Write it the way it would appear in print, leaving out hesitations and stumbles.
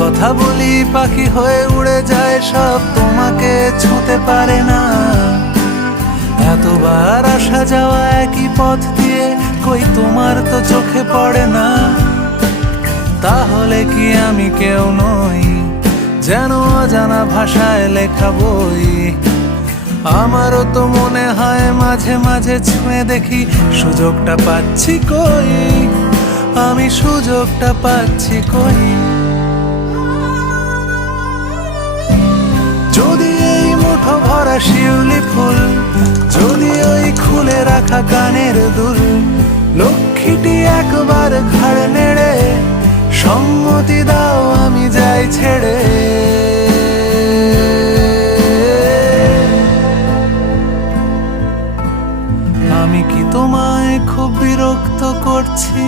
কথা বলি পাখি হয়ে উড়ে যায় সব, তোমাকে ছুঁতে পারে না। এতবার আসা যাওয়া একই পথ দিয়ে, কই তোমার তো চোখে পড়ে না। তাহলে কি আমি কেউ নই, যেন অজানা ভাষায় লেখা বই? আমারও তো মনে হয় মাঝে মাঝে ছুঁয়ে দেখি, সুযোগটা পাচ্ছি কই, আমি সুযোগটা পাচ্ছি কই? যদি এই মুঠো ভরা শিউলি ফুল, যদি ওই খুলে রাখা কানের দুল, লক্ষ্মীটি একবার ঘাড় নেড়ে সম্মতি দাও আমি যাই ছেড়ে। আমি কি তোমায় খুব বিরক্ত করছি?